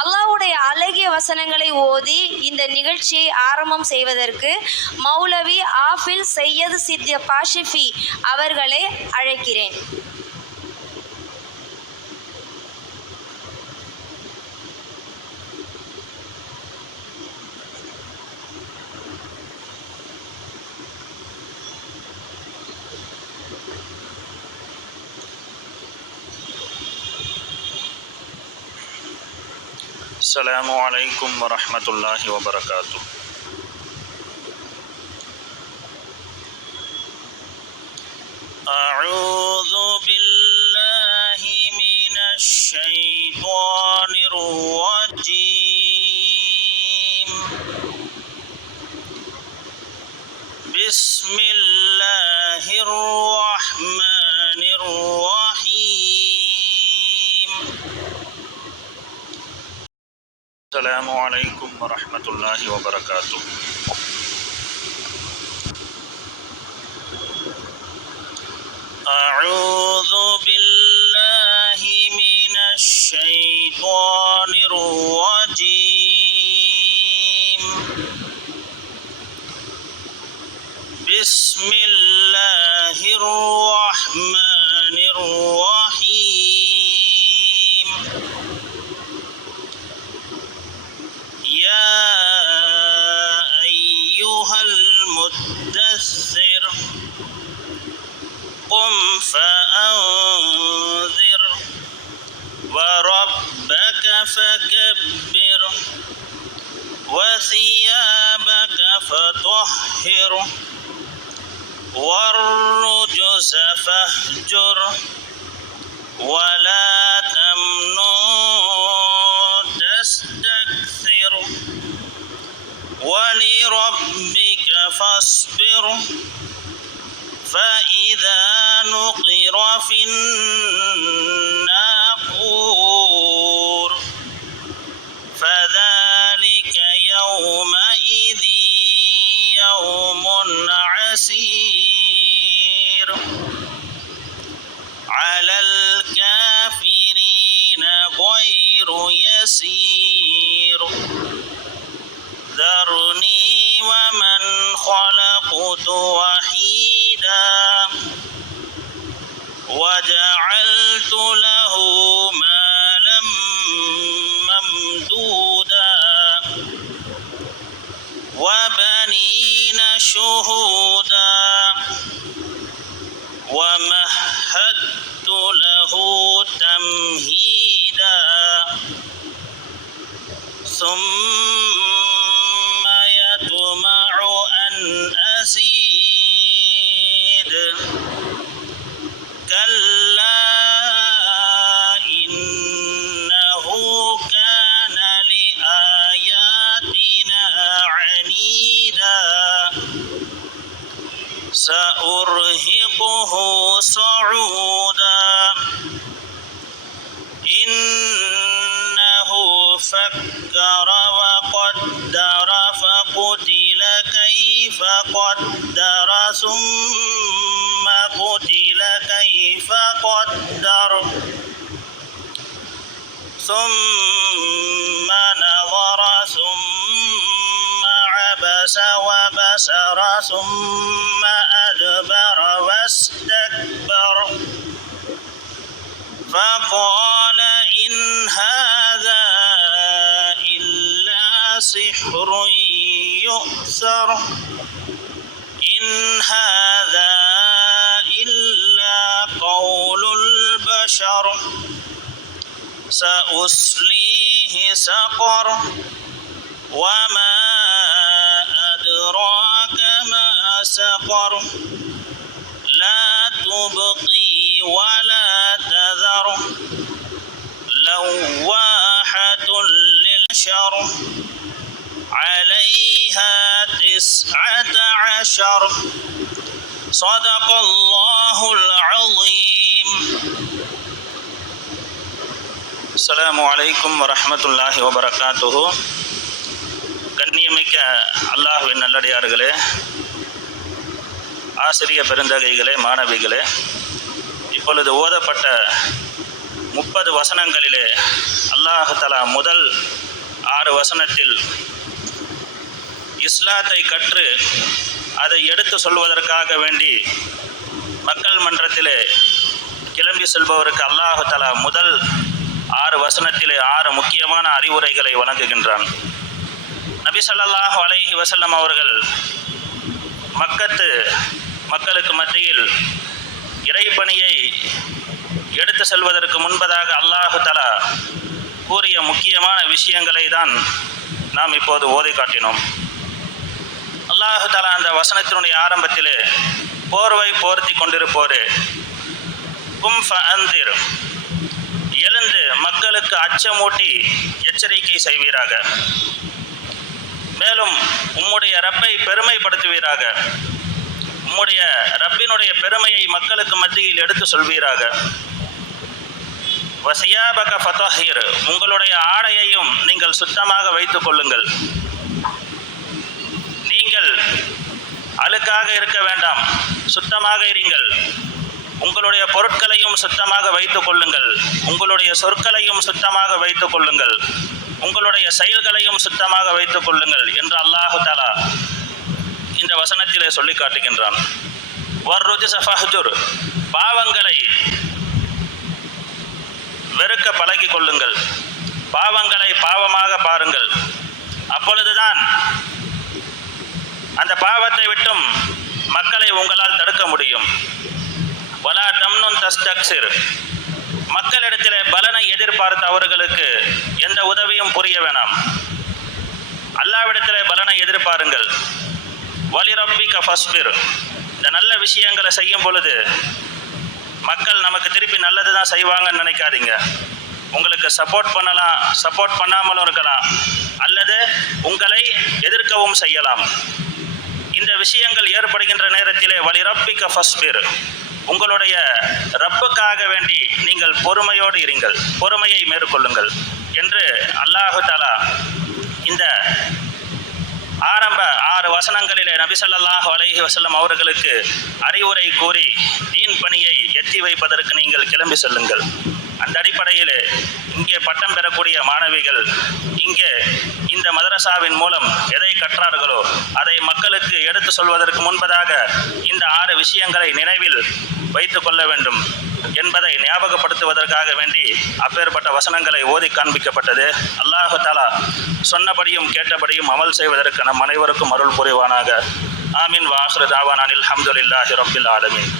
அல்லாஹ்வுடைய அழகிய வசனங்களை ஓதி இந்த நிகழ்ச்சியை ஆரம்பம் செய்வதற்கு மௌலவி ஆஃபில் சையது சித்திய பாஷிஃபி அவர்களை அழைக்கிறேன். السلام عليكم ورحمة الله وبركاته. أعوذ بالله من الشيطان الرجيم. بسم الله الرحمن الرحيم. السلام عليكم ورحمة الله وبركاته. أعوذ بالله من الشيطان الرجيم. بسم الله الرحمن الرحيم. يا أيها المدثر قم فأنذر وربك فكبر وثيابك فطهر والرجز فاهجر ولا تمنن تستكثر ولربك فاصبر فإذا نقر في الناقور فذلك يومئذ يوم عسير على الكافرين غير يسير ذرني ومن خلقت وحيدا وجعلت له مالا ممدودا وبنين شهودا ومهدت له تمهيدا ثم يطمع أن أزيد كلا إنه كان لآياتنا عنيدا سأرهقه صعودا إنه فكر وقدر فقتل كيف قدر ثم قتل كيف قدر ثم نظر ثم عبس وبسر ثم أدبر واستكبر فقال إن هذا إلا سحر يؤثر إن هذا إلا قول البشر سأصليه سقر وما أدراك ما سقر لا تبقي ولا تذر لواحة للبشر عليها 19 صدق الله العظيم. السلام عليكم ورحمة الله وبركاته. கண்ணியமிக்க அல்லாஹ்வின் நல்லடியார்களே, ஆசிரிய பெருந்தகைகளே, மாணவிகளே, இப்பொழுது ஓதப்பட்ட 30 வசனங்களிலே அல்லாஹ் தஆலா முதல் 6 வசனத்தில் இஸ்லாத்தை கற்று அதை எடுத்து சொல்வதற்காக வேண்டி மக்கள் மன்றத்திலே கிளம்பி செல்பவருக்கு அல்லாஹ் தஆலா முதல் 6 வசனத்திலே 6 முக்கியமான அறிவுரைகளை வழங்குகின்றான். நபி ஸல்லல்லாஹு அலைஹி வஸல்லம் அவர்கள் மக்களுக்கு மத்தியில் இறைப்பணியை எடுத்து செல்வதற்கு முன்பதாக அல்லாஹ் தஆலா கூறிய முக்கியமான விஷயங்களை தான் நாம் இப்போது ஓதி காட்டினோம். அல்லாஹ் தஆலா அந்த வசனத்தினுடைய ஆரம்பத்திலே போர்வை போர்த்தி கொண்டிருப்போரே, கும் ஃபஅன்திர், எழுந்து மக்களுக்கு அச்சமூட்டி எச்சரிக்கை செய்வீராக, மேலும் உம்முடைய ரப்பை பெருமைப்படுத்துவீராக, உம்முடைய ரப்பினுடைய பெருமையை மக்களுக்கு மத்தியில் எடுத்து சொல்வீராக. வஸியாபக ஃபதஹிர், உங்களுடைய ஆடையையும் நீங்கள் சுத்தமாக வைத்துக் கொள்ளுங்கள். நீங்கள் அழுக்காக இருக்க வேண்டாம், சுத்தமாக இருங்கள். உங்களுடைய பொருட்களையும் சுத்தமாக வைத்துக் கொள்ளுங்கள், உங்களுடைய சொற்களையும் சுத்தமாக வைத்துக் கொள்ளுங்கள், உங்களுடைய செயல்களையும் சுத்தமாக வைத்துக் கொள்ளுங்கள் என்று அல்லாஹ் தஆலா இந்த வசனத்திலே சொல்லி காட்டுகின்றான். வர்ருஜ்ஸ ஃபஹ்ஜுர், பாவங்களை வெறுக்க பழகிக் கொள்ளுங்கள், பாவங்களை பாவமாக பாருங்கள். அப்பொழுதுதான் அந்த பாவத்தை விட்டும் மக்களை உங்களால் தடுக்க முடியும். வலா தம்னுன் தஸ்தக்சிர், மக்களிடத்திலே பலனை எதிர்பார்த்த அவர்களுக்கு எந்த உதவியும் புரிய வேணாம். அல்லாஹ்விடத்திலே பலனை எதிர்பாருங்கள். வலி ரப்பிக ஃபஸ்பிர், இந்த நல்ல விஷயங்களை செய்யும் பொழுது மக்கள் நமக்கு திருப்பி நல்லது தான் செய்வாங்கன்னு நினைக்காதீங்க. உங்களுக்கு சப்போர்ட் பண்ணலாம், சப்போர்ட் பண்ணாமலும் இருக்கலாம், அல்லது உங்களை எதிர்க்கவும் செய்யலாம். இந்த விஷயங்கள் ஏற்படுகின்ற நேரத்திலே வலி ரப்பிக ஃபஸ்பிர், உங்களுடைய ரப்புக்காக வேண்டி நீங்கள் பொறுமையோடு இருங்கள், பொறுமையை மேற்கொள்ளுங்கள் என்று அல்லாஹு தஆலா இந்த ஆரம்ப 6 வசனங்களிலே நபி ஸல்லல்லாஹு அலைஹி வஸல்லம் அவர்களுக்கு அறிவுரை கூறி தீன் பணியை எத்தி வைப்பதற்கு நீங்கள் கிளம்பி செல்லுங்கள். அந்த அடிப்படையிலே இங்கே பட்டம் பெறக்கூடிய மாணவிகள் இங்கே இந்த மதரசாவின் மூலம் எதை கற்றார்களோ அதை மக்களுக்கு எடுத்து சொல்வதற்கு முன்பதாக இந்த 6 விஷயங்களை நினைவில் வைத்து கொள்ள வேண்டும் என்பதை ஞாபகப்படுத்துவதற்காக வேண்டி அப்பேற்பட்ட வசனங்களை ஓதி காண்பிக்கப்பட்டது. அல்லாஹ் தஆலா சொன்னபடியும் கேட்டபடியும் அமல் செய்வதற்கு நம் அனைவருக்கும் அருள் புரிவானாக. ஆமீன். வ ஆகிரு தாவானா அல்ஹம்துலில்லாஹி ரப்பில் ஆலமீன்.